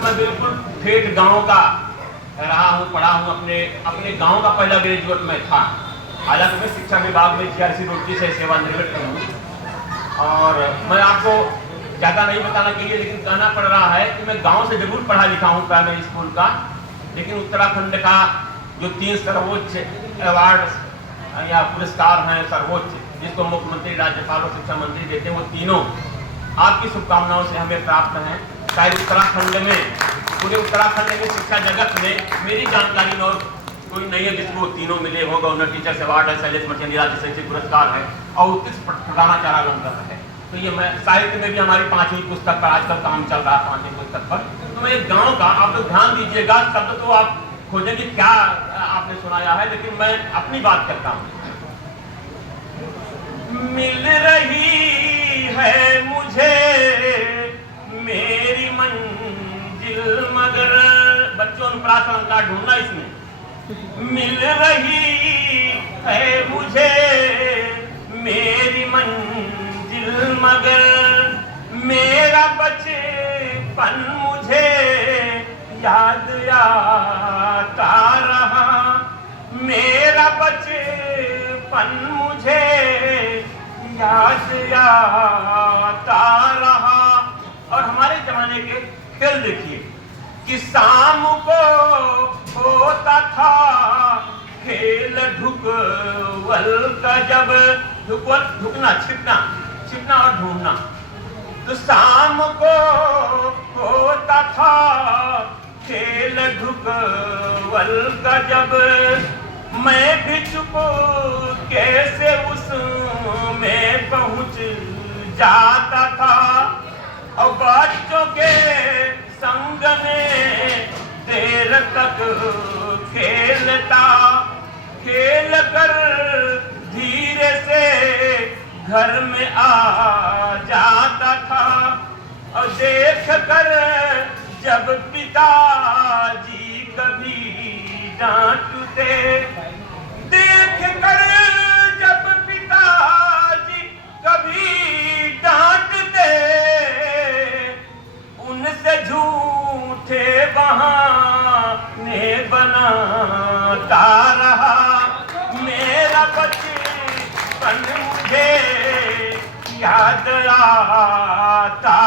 मैं बिल्कुल ठेठ गांव का रहा हूँ, पढ़ा हूँ। अपने गांव का पहला ग्रेजुएट मैं था। हालांकि मैं शिक्षा विभाग में 86 रोटी से सेवानिवृत्त हूँ और मैं आपको ज़्यादा नहीं बताना चाहिए, लेकिन कहना पड़ रहा है कि मैं गांव से जरूर पढ़ा लिखा हूँ प्राइमरी स्कूल का, लेकिन उत्तराखंड का जो 3 सर्वोच्च अवार्ड या पुरस्कार हैं सर्वोच्च, जिसको मुख्यमंत्री, राज्यपाल और शिक्षा मंत्री देते हैं, वो तीनों आपकी शुभकामनाओं से हमें प्राप्त हैं। शायद उत्तराखंड में, पूरे उत्तराखंड में शिक्षा जगत में मेरी जानकारी में और कोई नहीं है जिसको तीनों मिले हो। गवर्नर टीचर्स अवार्ड है, शैलेश मचंदी राज्य शैक्षिक पुरस्कार है और उत्कृष्ट प्रधानाचार्य अलंकार है। तो ये मैं साहित्य में भी हमारी 5वीं पुस्तक पर आजकल काम चल रहा है, 5वीं पुस्तक पर। तो मैं एक गाँव का, आप लोग ध्यान दीजिएगा, शब्द तो आप खोजेंगे क्या आपने सुनाया है, लेकिन मैं अपनी बात करता हूँ। मिल रही है मुझे मेरी मंजिल मगर, बच्चों अनुप्रास अलंकार ढूंढना इसमें। मिल रही है मुझे मेरी मंजिल मगर, मेरा बचपन मुझे याद आता रहा, मेरा बचपन मुझे याद आता रहा। और हमारे जमाने के खेल देखिए कि शाम को होता था खेल ढुकवल का, जब ढुकवल, ढुकना, छिपना और ढूंढना। तो शाम को होता था खेल ढुकवल का, जब मैं भी चुप कैसे उसमें पहुंच जाता था और बच्चों के संग में देर तक खेलता, खेल कर धीरे से घर में आ जाता था और देख कर जब पिताजी कभी डांटते, देख कर जब पिताजी कभी डांटते, उनसे झूठे बहाने बनाता रहा। मेरा बचपन मुझे याद आता